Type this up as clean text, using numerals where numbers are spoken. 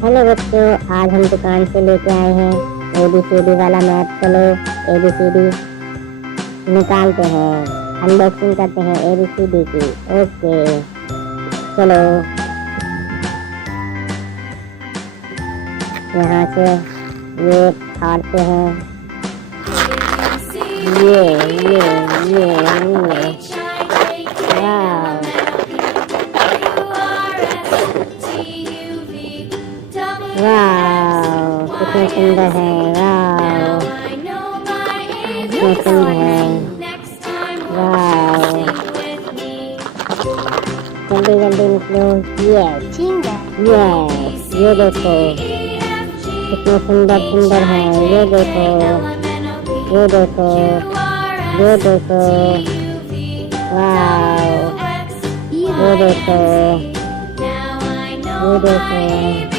Hello बच्चों, आज हम दुकान से लेके आए हैं ABCD वाला मैप। चलो ABCD निकालते हैं, अनबॉक्सिंग करते हैं ABCD की। ओके चलो, यहाँ से ये फाड़ते हैं। ये ये ये ये वाह, वाह कितने सुंदर है। वाह कितने सुंदर है। वाह जल्दी जल्दी निकलो। यस यस, ये देखो कितने सुंदर सुंदर है। ये देखो ये देखो ये देखो। वाह ये देखो ये देखो।